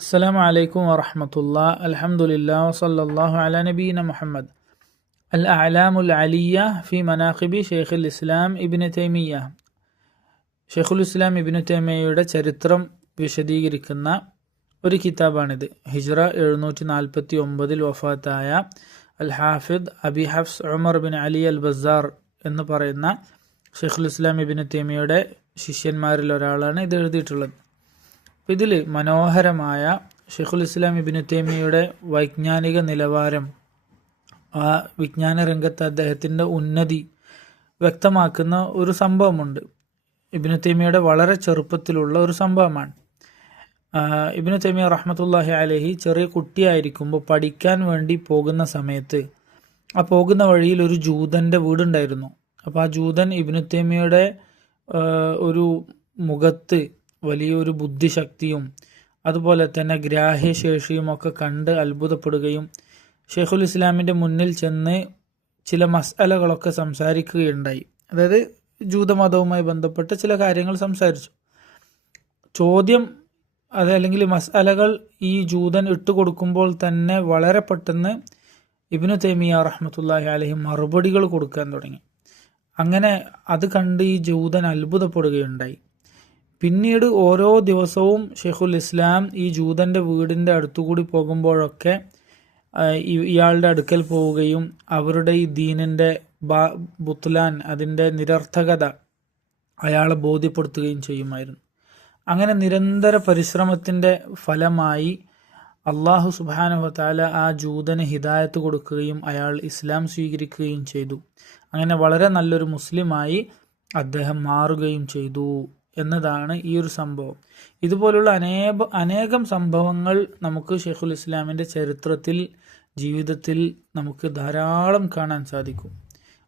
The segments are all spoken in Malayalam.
السلام عليكم ورحمة الله. الحمد لله وصلى الله على نبينا محمد. الأعلام العلية في مناقب شيخ الإسلام ابن تيمية. ഷെയ്ഖുൽ ഇസ്ലാം ഇബ്നു തൈമിയ്യയുടെ ചരിത്രം വിശദീകരിക്കുന്ന ഒരു കിതാബാണിത്. ഹിജ്റ 749 വഫാത്തായ al Hafiz Abi Hafs Umar bin Ali al Bazzar എന്ന് പറയുന്ന ഷെയ്ഖുൽ ഇസ്ലാം ഇബ്നു തൈമിയ്യയുടെ ശിഷ്യന്മാരിൽ ഒരാളാണ് ഇത് എഴുതിയിട്ടുള്ളത്. ഇതിൽ മനോഹരമായ ഷെയ്ഖുൽ ഇസ്ലാം ഇബ്നു തൈമിയ്യയുടെ വൈജ്ഞാനിക നിലവാരം, ആ വിജ്ഞാന രംഗത്ത് അദ്ദേഹത്തിൻ്റെ ഉന്നതി വ്യക്തമാക്കുന്ന ഒരു സംഭവമുണ്ട്. ഇബ്നു തൈമിയ്യയുടെ വളരെ ചെറുപ്പത്തിലുള്ള ഒരു സംഭവമാണ്. ഇബ്നു തൈമിയ്യ റഹ്മത്തുള്ളാഹി അലൈഹി ചെറിയ കുട്ടിയായിരിക്കുമ്പോൾ പഠിക്കാൻ വേണ്ടി പോകുന്ന സമയത്ത് ആ പോകുന്ന വഴിയിൽ ഒരു ജൂതൻ്റെ വീടുണ്ടായിരുന്നു. അപ്പോൾ ആ ജൂതൻ ഇബ്നു തൈമിയ്യയുടെ ഒരു മുഖത്ത് വലിയൊരു ബുദ്ധിശക്തിയും അതുപോലെ തന്നെ ഗ്രാഹ്യശേഷിയും ഒക്കെ കണ്ട് അത്ഭുതപ്പെടുകയും ഷെയ്ഖുൽ ഇസ്ലാമിൻ്റെ മുന്നിൽ ചെന്ന് ചില മസ്അലകളൊക്കെ സംസാരിക്കുകയുണ്ടായി. അതായത് ജൂതമതവുമായി ബന്ധപ്പെട്ട ചില കാര്യങ്ങൾ സംസാരിച്ചു. ചോദ്യം അതല്ലെങ്കിൽ മസ്അലകൾ ഈ ജൂതൻ ഇട്ടുകൊടുക്കുമ്പോൾ തന്നെ വളരെ പെട്ടെന്ന് ഇബ്നു തൈമിയ്യ റഹ്മത്തുള്ളാഹി അലൈഹി മറുപടികൾ കൊടുക്കാൻ തുടങ്ങി. അങ്ങനെ അത് കണ്ട് ഈ ജൂതൻ അത്ഭുതപ്പെടുകയുണ്ടായി. പിന്നീട് ഓരോ ദിവസവും ഷെയ്ഖുൽ ഇസ്ലാം ഈ ജൂതൻ്റെ വീടിൻ്റെ അടുത്തുകൂടി പോകുമ്പോഴൊക്കെ ഇയാളുടെ അടുക്കൽ പോവുകയും അവരുടെ ഈ ദീനിൻ്റെ ബുത്ലാൻ, അതിൻ്റെ നിരർത്ഥകത അയാളെ ബോധ്യപ്പെടുത്തുകയും ചെയ്യുമായിരുന്നു. അങ്ങനെ നിരന്തര പരിശ്രമത്തിൻ്റെ ഫലമായി അള്ളാഹു സുബ്ഹാനഹു വ തആല ആ ജൂതന് ഹിദായത്ത് കൊടുക്കുകയും അയാൾ ഇസ്ലാം സ്വീകരിക്കുകയും ചെയ്തു. അങ്ങനെ വളരെ നല്ലൊരു മുസ്ലിമായി അദ്ദേഹം മാറുകയും ചെയ്തു എന്നതാണ് ഈ ഒരു സംഭവം. ഇതുപോലുള്ള അനേകം സംഭവങ്ങൾ നമുക്ക് ഷെയ്ഖുൽ ഇസ്ലാമിൻ്റെ ചരിത്രത്തിൽ, ജീവിതത്തിൽ നമുക്ക് ധാരാളം കാണാൻ സാധിക്കും.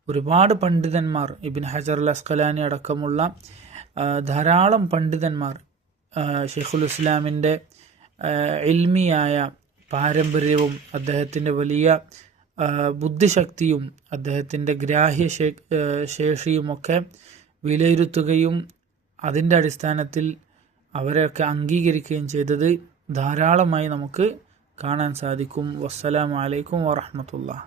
ഒരുപാട് പണ്ഡിതന്മാർ, ഇബ്നു ഹജർ അൽ അസ്ഖലാനി അടക്കമുള്ള ധാരാളം പണ്ഡിതന്മാർ ഷെയ്ഖുൽ ഇസ്ലാമിൻ്റെ ഇൽമിയായ പാരമ്പര്യവും അദ്ദേഹത്തിൻ്റെ വലിയ ബുദ്ധിശക്തിയും അദ്ദേഹത്തിൻ്റെ ഗ്രാഹ്യ ശേഷിയുമൊക്കെ വിലയിരുത്തുകയും അതിൻ്റെ അടിസ്ഥാനത്തിൽ അവരെയൊക്കെ അംഗീകരിക്കുകയും ചെയ്തത് ധാരാളമായി നമുക്ക് കാണാൻ സാധിക്കും. വസ്സലാമു അലൈക്കും വറഹ്മത്തുള്ളാഹി.